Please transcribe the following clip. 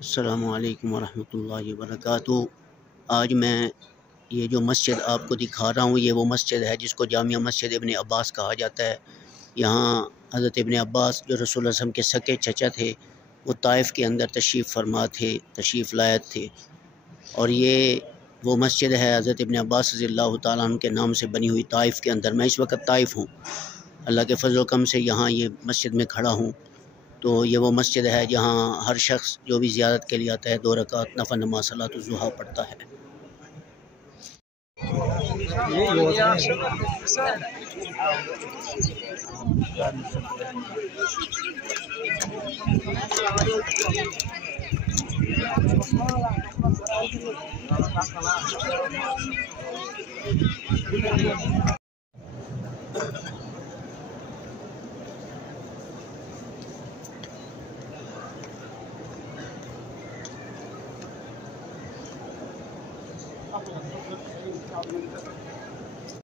अस्सलामु अलैकुम वरहमतुल्लाहि वबरकातुहू। आज मैं ये जो मस्जिद आपको दिखा रहा हूँ, ये वो मस्जिद है जिसको जामिया मस्जिद इब्न अब्बास कहा जाता है। यहाँ हज़रत इब्न अब्बास जो रसूल वसल्लम के सगे चचा थे, वो ताइफ़ के अंदर तशरीफ़ लाए थे। और ये वो मस्जिद है हज़रत इब्न अब्बास रज़ियल्लाहु ताला अन्हु के नाम से बनी हुई ताइफ़ के अंदर। मैं इस वक्त ताइफ़ हूँ। अल्लाह के फज़ल व करम से यहाँ ये मस्जिद में खड़ा हूँ। तो ये वो मस्जिद है जहाँ हर शख्स जो भी ज़ियारत के लिए आता है 2 रकात नफ़ल नमाज़ सलातुल ज़ुहा पढ़ता है।